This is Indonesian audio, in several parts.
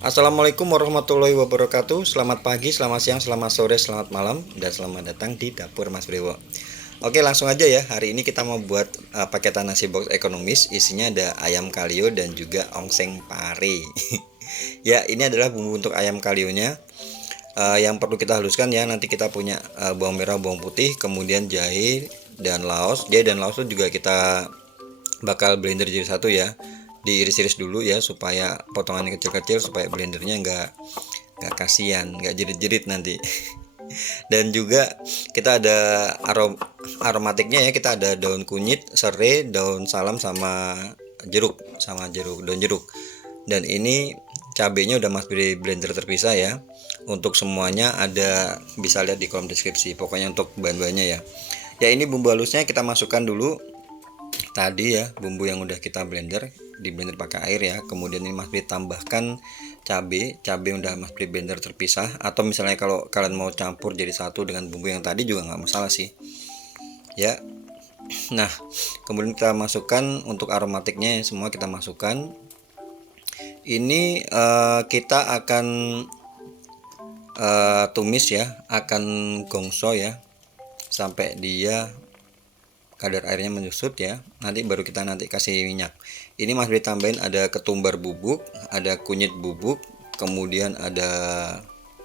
Assalamualaikum warahmatullahi wabarakatuh. Selamat pagi, selamat siang, selamat sore, selamat malam, dan selamat datang di dapur Mas Brewo. Oke, langsung aja ya. Hari ini kita mau buat paketan nasi box ekonomis. Isinya ada ayam kalio dan juga ongseng pare. Ya, ini adalah bumbu untuk ayam kalionya. Yang perlu kita haluskan ya. Nanti kita punya bawang merah, bawang putih, kemudian jahe dan laos. Jahe dan laos itu juga kita bakal blender jadi satu ya, diiris-iris dulu ya supaya potongannya kecil-kecil supaya blendernya nggak kasihan, nggak jerit-jerit nanti. Dan juga kita ada aromatiknya ya, kita ada daun kunyit, serai, daun salam sama jeruk daun jeruk. Dan ini cabenya udah mas beli blender terpisah ya. Untuk semuanya ada, bisa lihat di kolom deskripsi pokoknya untuk bahan-bahannya ya. Ya, ini bumbu halusnya kita masukkan dulu. Tadi ya bumbu yang udah kita blender, di blender pakai air ya. Kemudian ini Mas Bri tambahkan cabe udah Mas Bri blender terpisah, atau misalnya kalau kalian mau campur jadi satu dengan bumbu yang tadi juga nggak masalah sih ya. Nah, kemudian kita masukkan untuk aromatiknya ya, semua kita masukkan. Ini kita akan tumis ya, akan gongso ya sampai dia kadar airnya menyusut ya. Nanti baru kita kasih minyak. Ini Mas Bri tambahin ada ketumbar bubuk, ada kunyit bubuk, kemudian ada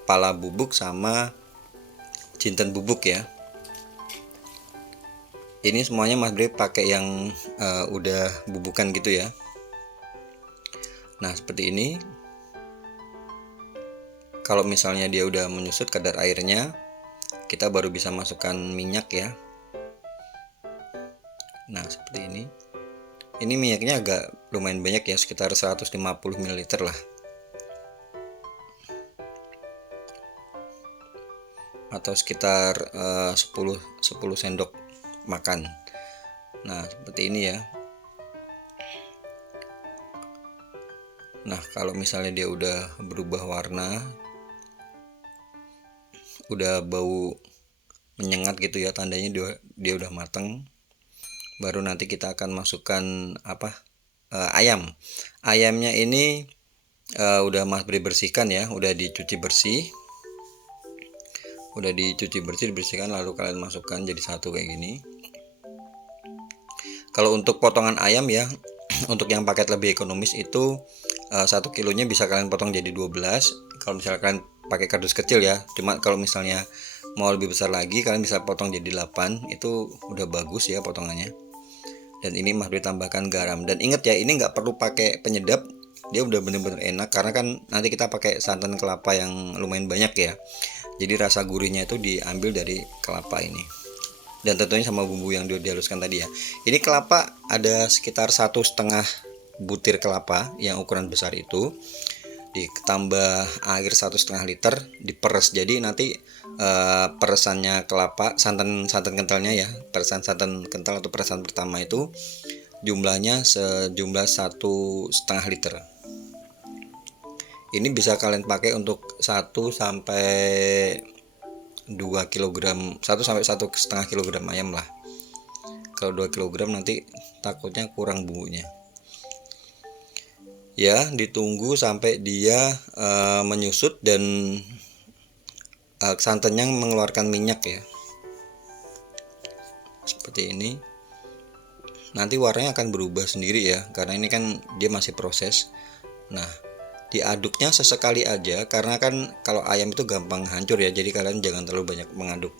pala bubuk sama jinten bubuk ya. Ini semuanya Mas Bri pakai yang udah bubukan gitu ya. Nah, seperti ini. Kalau misalnya dia udah menyusut kadar airnya, kita baru bisa masukkan minyak ya. Nah, seperti ini. Ini minyaknya agak lumayan banyak ya, sekitar 150 ml lah. Atau sekitar 10 sendok makan. Nah, seperti ini ya. Nah, kalau misalnya dia udah berubah warna, udah bau menyengat gitu ya, tandanya dia udah matang. Baru nanti kita akan masukkan ayam. Ayamnya ini udah Mas Bri bersihkan ya, udah dicuci bersih, dibersihkan, lalu kalian masukkan jadi satu kayak gini. Kalau untuk potongan ayam ya, untuk yang paket lebih ekonomis itu 1 kilonya bisa kalian potong jadi 12. Kalau misalnya kalian pakai kardus kecil ya. Cuma kalau misalnya mau lebih besar lagi, kalian bisa potong jadi 8. Itu udah bagus ya potongannya. Dan ini Mas Bri tambahkan garam. Dan ingat ya, ini nggak perlu pakai penyedap, dia udah bener-bener enak karena kan nanti kita pakai santan kelapa yang lumayan banyak ya. Jadi rasa gurihnya itu diambil dari kelapa ini. Dan tentunya sama bumbu yang dihaluskan tadi ya. Ini kelapa ada sekitar 1,5 butir kelapa yang ukuran besar itu, ditambah air 1,5 liter, diperes. Jadi nanti peresannya kelapa, santan kentalnya ya, peresan santan kental atau peresan pertama itu jumlahnya sejumlah 1,5 liter. Ini bisa kalian pakai untuk 1 sampai 2 kilogram, 1 sampai 1,5 kilogram ayam lah. Kalau 2 kilogram nanti takutnya kurang bumbunya. Ya, ditunggu sampai dia menyusut dan santannya mengeluarkan minyak ya. Seperti ini. Nanti warnanya akan berubah sendiri ya, karena ini kan dia masih proses. Nah, diaduknya sesekali aja karena kan kalau ayam itu gampang hancur ya, jadi kalian jangan terlalu banyak mengaduk.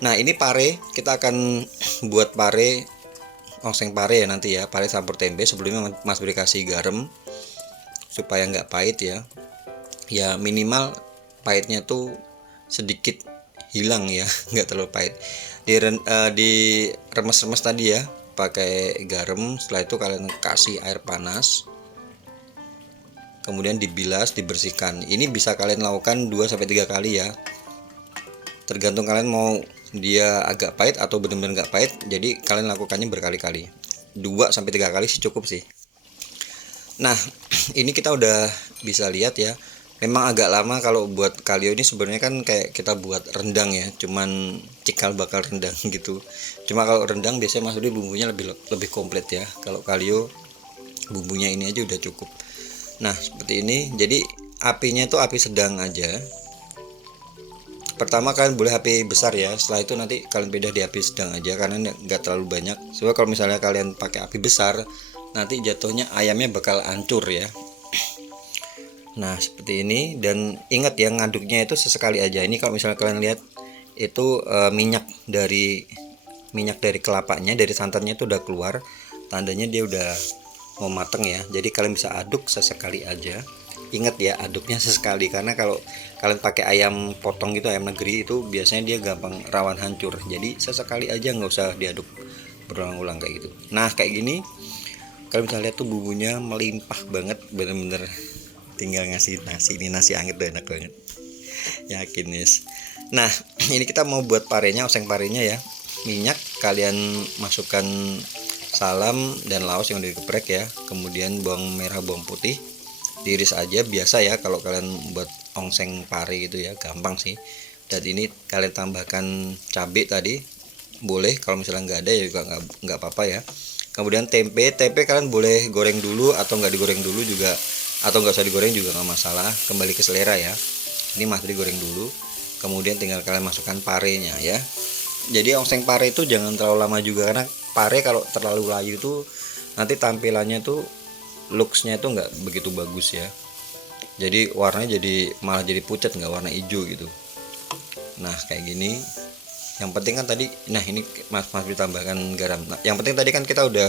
Nah, ini pare, kita akan buat pare ongseng pare ya nanti ya, pare campur tempe. Sebelumnya Mas Bri kasih garam supaya nggak pahit ya. Ya minimal pahitnya tuh sedikit hilang ya, nggak terlalu pahit. Di remes-remes tadi ya pakai garam. Setelah itu kalian kasih air panas, kemudian dibilas, dibersihkan. Ini bisa kalian lakukan 2-3 kali ya, tergantung kalian mau dia agak pahit atau benar-benar nggak pahit. Jadi kalian lakukannya berkali-kali, 2-3 kali sih cukup sih. Nah, ini kita udah bisa lihat ya, memang agak lama kalau buat kalio ini. Sebenarnya kan kayak kita buat rendang ya, cuman cikal bakal rendang gitu. Cuma kalau rendang biasanya Mas Budi bumbunya lebih komplit ya. Kalau kalio bumbunya ini aja udah cukup. Nah, seperti ini. Jadi apinya itu api sedang aja. Pertama kalian boleh api besar ya, setelah itu nanti kalian pindah di api sedang aja karena nggak terlalu banyak. Soalnya kalau misalnya kalian pakai api besar, nanti jatuhnya ayamnya bakal hancur ya. Nah seperti ini, dan ingat ya, ngaduknya itu sesekali aja. Ini kalau misalnya kalian lihat itu minyak dari kelapanya, dari santannya itu udah keluar, tandanya dia udah mau mateng ya. Jadi kalian bisa aduk sesekali aja. Ingat ya, aduknya sesekali, karena kalau kalian pakai ayam potong gitu, ayam negeri itu biasanya dia gampang rawan hancur. Jadi sesekali aja, nggak usah diaduk berulang-ulang kayak gitu. Nah kayak gini kalian bisa lihat tuh bumbunya melimpah banget, bener-bener tinggal ngasih nasi. Ini nasi anget udah enak banget, yakin guys. Nah ini kita mau buat parenya, oseng parenya ya. Minyak kalian masukkan salam dan laos yang udah digeprek ya, kemudian bawang merah, bawang putih diiris aja biasa ya. Kalau kalian buat ongseng pare gitu ya, gampang sih. Dan ini kalian tambahkan cabai tadi, boleh, kalau misalnya nggak ada ya juga nggak apa-apa ya. Kemudian tempe kalian boleh goreng dulu atau nggak digoreng dulu juga, atau nggak usah digoreng juga nggak masalah, kembali ke selera ya. Ini masih digoreng dulu, kemudian tinggal kalian masukkan parenya ya. Jadi ongseng pare itu jangan terlalu lama juga, karena pare kalau terlalu layu itu nanti tampilannya tuh, looksnya itu nggak begitu bagus ya. Jadi warnanya malah jadi pucat, nggak warna hijau gitu. Nah kayak gini. Yang penting kan tadi, nah ini mas ditambahkan garam. Nah, yang penting tadi kan kita udah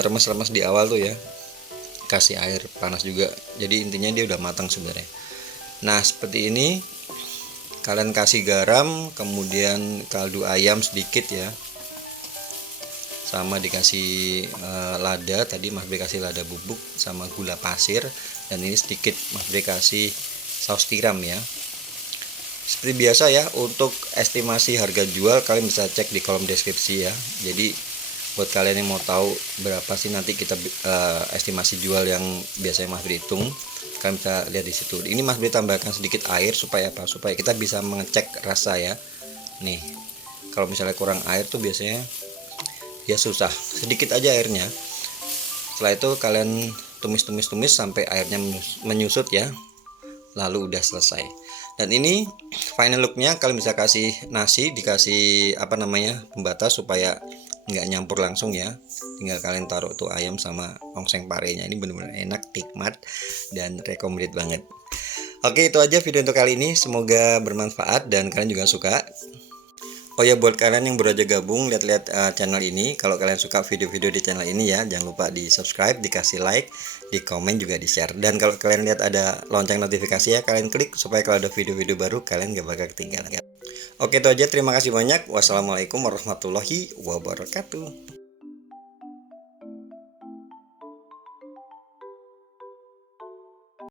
remes-remes di awal tuh ya, kasih air panas juga. Jadi intinya dia udah matang sebenarnya. Nah seperti ini, kalian kasih garam, kemudian kaldu ayam sedikit ya, sama dikasih lada. Tadi Mas Bre kasih lada bubuk sama gula pasir, dan ini sedikit Mas Bre kasih saus tiram ya. Seperti biasa ya, untuk estimasi harga jual kalian bisa cek di kolom deskripsi ya. Jadi buat kalian yang mau tahu berapa sih nanti kita estimasi jual yang biasanya Mas Bre hitung, kalian bisa lihat di situ. Ini Mas Bre tambahkan sedikit air supaya apa? Supaya kita bisa mengecek rasa ya. Nih, kalau misalnya kurang air tuh biasanya ya susah, sedikit aja airnya. Setelah itu kalian tumis sampai airnya menyusut ya, lalu udah selesai. Dan ini final looknya, kalian bisa kasih nasi, dikasih pembatas supaya nggak nyampur langsung ya. Tinggal kalian taruh tuh ayam sama ongseng parenya. Ini bener-bener enak, nikmat, dan recommended banget. Oke, itu aja video untuk kali ini, semoga bermanfaat dan kalian juga suka. Oh ya, buat kalian yang baru aja gabung lihat-lihat channel ini, kalau kalian suka video-video di channel ini ya, jangan lupa di subscribe, dikasih like, di komen, juga di share. Dan kalau kalian lihat ada lonceng notifikasi ya, kalian klik supaya kalau ada video-video baru kalian gak bakal ketinggalan. Oke, itu aja, terima kasih banyak. Wassalamualaikum warahmatullahi wabarakatuh.